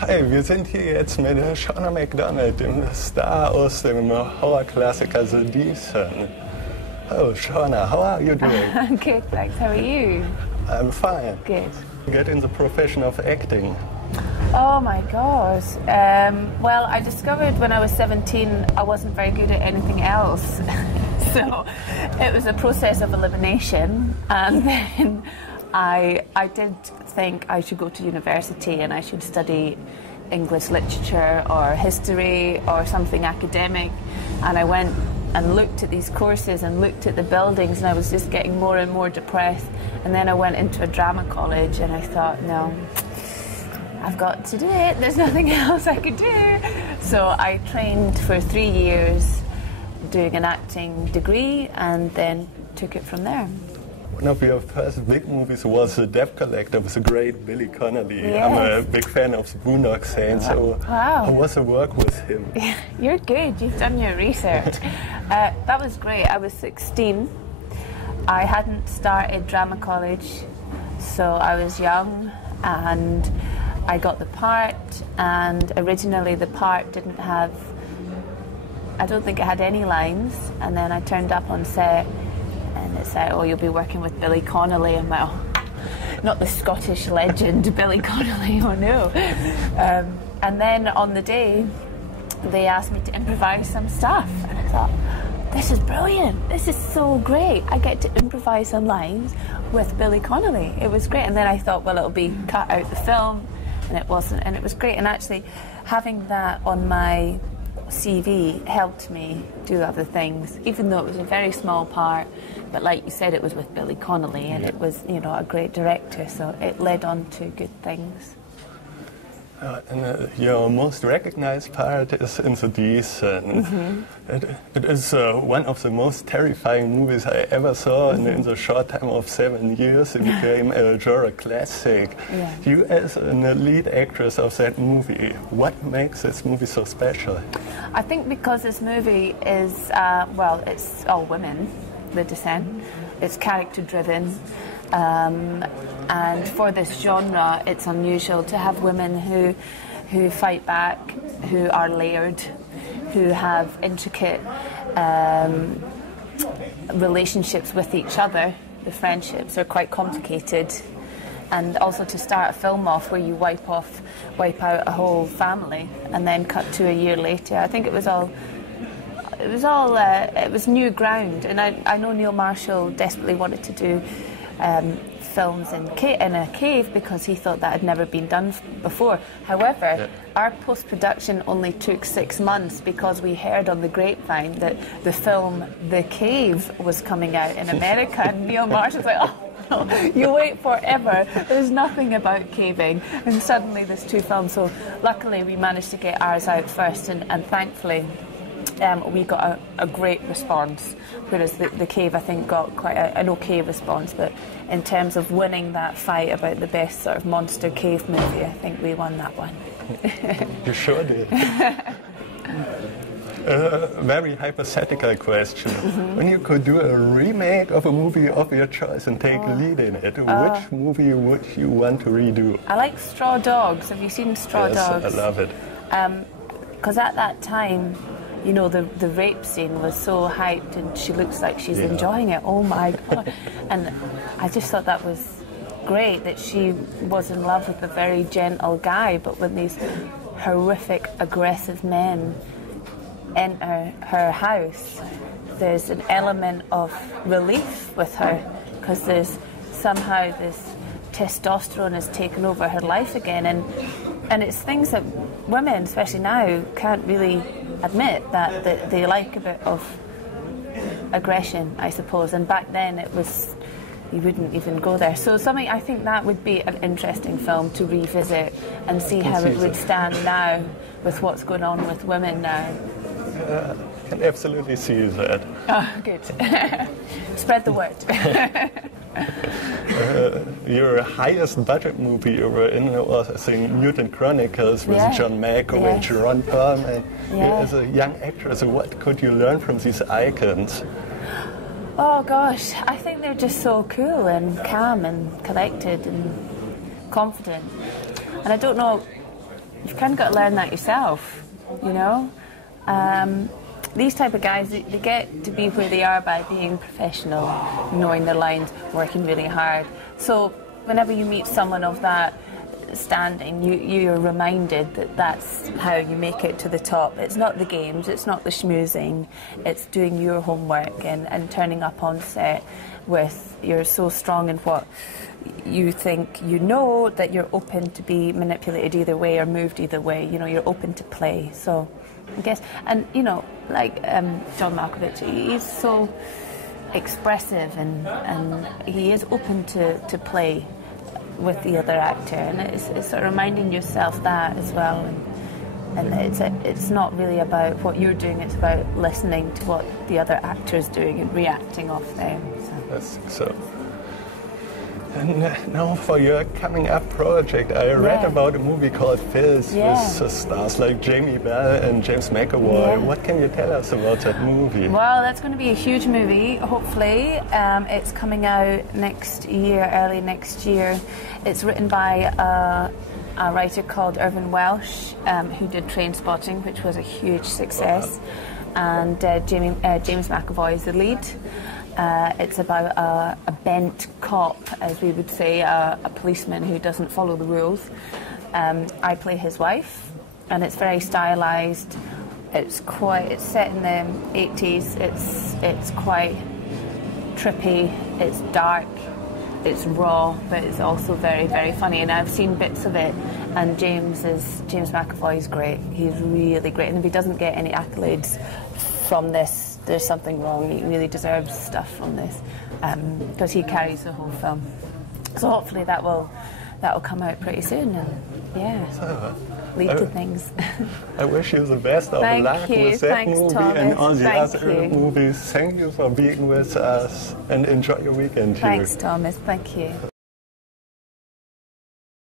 Hi, wir sind hier jetzt mit Shauna Macdonald, dem Star aus dem Horrorklassiker The Decent. Oh, Shauna, how are you doing? Good, thanks. How are you? I'm fine. Good. Get in the profession of acting. Oh my God. Well, I discovered when I was 17 I wasn't very good at anything else. So it was a process of elimination, and then I did think I should go to university and I should study English literature or history or something academic, and I went and looked at these courses and looked at the buildings, and I was just getting more and more depressed. And then I went into a drama college and I thought, no, I've got to do it, there's nothing else I could do. So I trained for 3 years doing an acting degree and then took it from there. One of your first big movies was The Debt Collector with the great Billy Connolly. Yes. I'm a big fan of the Boondock Saints, so wow. how was the work with him? You're good, you've done your research. That was great. I was 16. I hadn't started drama college, so I was young, and I got the part, and originally the part didn't have, I don't think it had any lines, and then I turned up on set and it said, oh, you'll be working with Billy Connolly, and well, not the Scottish legend Billy Connolly, oh no. And then on the day they asked me to improvise some stuff, and I thought, this is brilliant, this is so great, I get to improvise some lines with Billy Connolly. It was great. And then I thought, well, it'll be cut out the film, and it wasn't, and it was great. And actually having that on my CV helped me do other things, even though it was a very small part. But like you said, it was with Billy Connolly, and it was, you know, a great director, so it led on to good things. And your most recognized part is in The Decent. It is one of the most terrifying movies I ever saw, and in the short time of 7 years it became a genre classic. Yeah. You as an lead actress of that movie, what makes this movie so special? I think because this movie is, well, it's all women, The Descent. It's character driven. And for this genre, it's unusual to have women who fight back, who are layered, who have intricate relationships with each other. The friendships are quite complicated. And also to start a film off where you wipe out a whole family and then cut to a year later. I think it was new ground. And I know Neil Marshall desperately wanted to do films in a cave because he thought that had never been done before. However, our post-production only took 6 months because we heard on the grapevine that the film The Cave was coming out in America, and Neil Marshall's like, oh no, you wait forever, there's nothing about caving. And suddenly there's 2 films, so luckily we managed to get ours out first, and thankfully we got a great response, whereas the Cave, I think, got quite an okay response. But in terms of winning that fight about the best sort of monster cave movie, I think we won that one. You sure did. Very hypothetical question. When you could do a remake of a movie of your choice and take a lead in it, which movie would you want to redo? I like Straw Dogs. Have you seen Straw Dogs? Yes, I love it. Because at that time, you know, the rape scene was so hyped, and she looks like she's enjoying it. Oh my God. And I just thought that was great, that she was in love with a very gentle guy, but when these horrific, aggressive men enter her house, there's an element of relief with her, because there's somehow this testosterone has taken over her life again, and it's things that women, especially now, can't really admit, that they like a bit of aggression, I suppose, and back then it was, you wouldn't even go there. So something, I think that would be an interesting film to revisit and see how it would stand now with what's going on with women now. I can absolutely see that. Oh, good. Spread the word. Your highest budget movie you were in was, I think, Mutant Chronicles with John Malkovich, Ron Perlman. As a young actress, what could you learn from these icons? Oh gosh, I think they're just so cool and calm and collected and confident. And I don't know you've kind of got to learn that yourself, you know. These type of guys, they get to be where they are by being professional, knowing their lines, working really hard. So whenever you meet someone of that standing, you're reminded that that's how you make it to the top. It's not the games, it's not the schmoozing, it's doing your homework and turning up on set with, you're so strong in what you think you know that you're open to be manipulated either way or moved either way. You know, you're open to play. So I guess, and you know, like John Malkovich, he's so expressive and he is open to play with the other actor, and it's sort of reminding yourself that as well, and it's not really about what you're doing, it's about listening to what the other actor's doing and reacting off them. So. And now for your coming up project, I read about a movie called Fizz with stars like Jamie Bell and James McAvoy. What can you tell us about that movie? Well, that's going to be a huge movie, hopefully. It's coming out next year, early next year. It's written by a writer called Irvin Welsh, who did Trainspotting, which was a huge success. And James McAvoy is the lead. It's about a bent cop, as we would say, a policeman who doesn't follow the rules. I play his wife, and it's very stylized. It's set in the 80s. It's quite trippy. It's dark. It's raw, but it's also very, very funny. And I've seen bits of it. And James McAvoy is great. He's really great. And if he doesn't get any accolades from this, there's something wrong. He really deserves stuff from this because he carries the whole film. So hopefully that will come out pretty soon, and lead to things. I wish you the best of luck with that movie and all the other movies. Thank you for being with us, and enjoy your weekend here. Thanks, Thomas. Thank you.